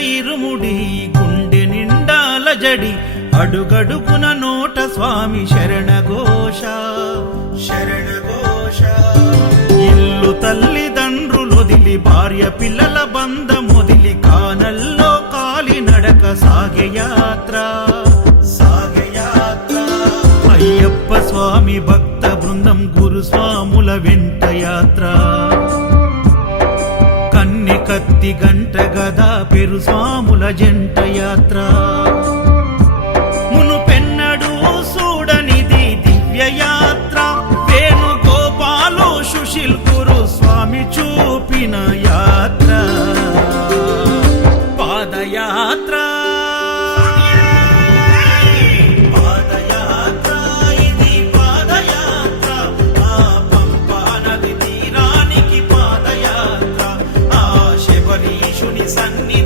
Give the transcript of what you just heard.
ఇరుముడి గుండె నిండాల జడి అడుగడుగున నోట స్వామి శరణఘోష శరణఘోష. ఇల్లు తల్లిదండ్రులొదిలి భార్య పిల్లల బంధమొదిలి కానల్లో కాలి నడక సాగే యాత్ర సాగే యాత్ర. అయ్యప్ప స్వామి భక్త బృందం గురుస్వాముల వెంట యాత్ర. కన్నె కత్తి గంట గదా పెరు స్వాముల జంట యాత్ర. మునుపెన్నడూ చూడనిది దివ్య యాత్ర. వేణుగోపాలు సుశీల్ గురు స్వామి చూపిన యాత్ర పాదయాత్ర. పాదయాత్ర ఇది పాదయాత్ర. ఆ పంపా నది తీరానికి పాదయాత్ర. ఆ శబరీషుని సన్ని